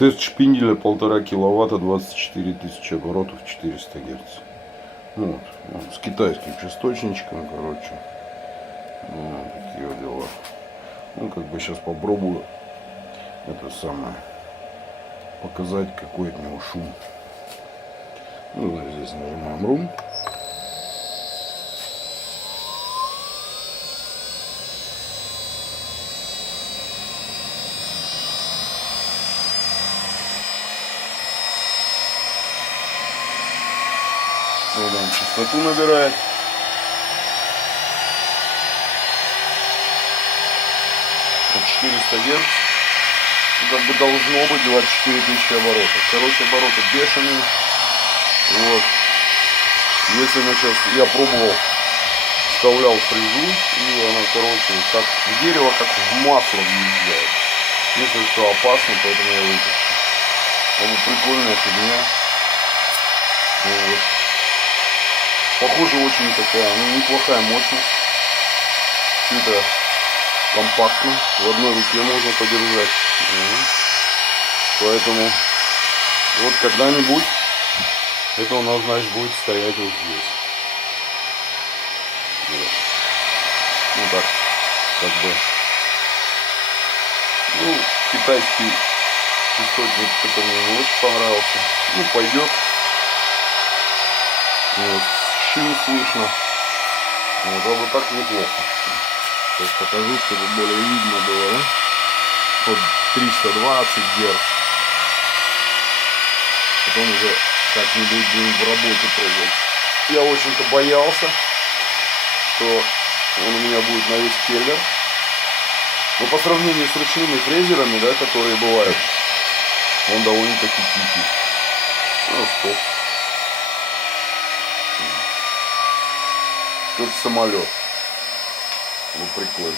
Тест шпинделя 1,5 киловатта, 24 тысячи оборотов, 400 Гц. Ну, вот, с китайским частотничком, короче. Ну, такие вот дела. Ну, как бы сейчас попробую это самое показать, какой от него шум. Ну, здесь нажимаем рум. Вот он частоту набирает. Вот 400 Гц. Как бы должно быть 24 тысячи оборотов. Короче, обороты бешеные. Вот. Если мы сейчас, я пробовал, вставлял фрезу, и она, короче, как в дерево, как в масло въезжает. Если что опасно, поэтому я выпущу. Вот прикольная фигня. Вот. Похоже, очень такая, ну, неплохая мощность. Все это компактно. В одной руке можно подержать. Поэтому вот когда-нибудь это у нас, значит, будет стоять вот здесь. Вот. Ну так, как бы. Ну, китайский частотник, который мне не очень понравился. Ну, пойдет. Вот. Шин слышно. Вот, а вот так неплохо. Сейчас покажу, чтобы более видно было, да? Вот 320 Гц. Потом уже как-нибудь будем в работе пробовать. Я очень-то боялся, что он у меня будет на весь келлер. Но по сравнению с ручными фрезерами, да, которые бывают, он довольно-таки тихий. Ну, стоп. Тут самолет. Ну, прикольно.